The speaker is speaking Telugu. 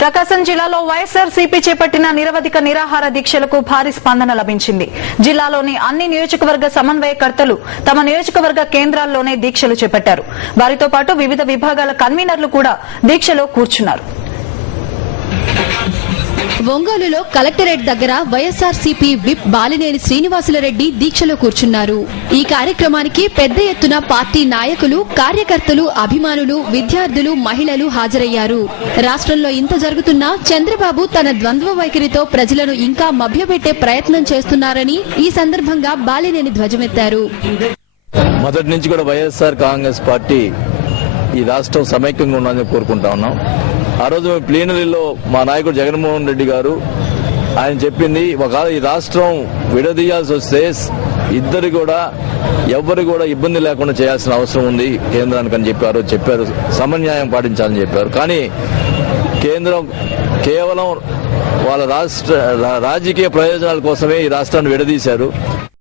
ప్రకాశం జిల్లాలో వైఎస్ఆర్సీపీ చేపట్టిన నిరవధిక నిరాహార దీక్షలకు భారీ స్పందన లభించింది. జిల్లాలోని అన్ని నియోజకవర్గ సమన్వయకర్తలు తమ నియోజకవర్గ కేంద్రాల్లోనే దీక్షలు చేపట్టారు. వారితో పాటు వివిధ విభాగాల కన్వీనర్లు కూడా దీక్షలో కూర్చున్నారు. ఒంగోలులో కలెక్టరేట్ దగ్గర వైఎస్ఆర్సీపీ విప్ బాలినేని శ్రీనివాసులరెడ్డి దీక్షలో కూర్చున్నారు. ఈ కార్యక్రమానికి పెద్ద ఎత్తున పార్టీ నాయకులు, కార్యకర్తలు, అభిమానులు, విద్యార్థులు, మహిళలు హాజరయ్యారు. రాష్ట్రంలో ఇంత జరుగుతున్నా చంద్రబాబు తన ద్వంద్వ వైఖరితో ప్రజలను ఇంకా మభ్యపెట్టే ప్రయత్నం చేస్తున్నారని ఈ సందర్భంగా బాలినేని ధ్వజమెత్తారు. మొదటి నుంచి కూడా వైఎస్ఆర్ కాంగ్రెస్ పార్టీ ఈ రాష్ట్రం సమైక్యంగా ఉండాలని కోరుకుంటా ఉన్నాం. ఆ రోజు ప్లీనరీలో మా నాయకుడు జగన్మోహన్ రెడ్డి గారు ఆయన చెప్పింది, ఒకవేళ ఈ రాష్ట్రం విడదీయాల్సి వస్తే ఎవ్వరు కూడా ఇబ్బంది లేకుండా చేయాల్సిన అవసరం ఉంది కేంద్రానికి అని చెప్పారు. సమన్యాయం పాటించాలని చెప్పారు. కానీ కేంద్రం కేవలం వాళ్ళ రాజకీయ ప్రయోజనాల కోసమే ఈ రాష్ట్రాన్ని విడదీశారు.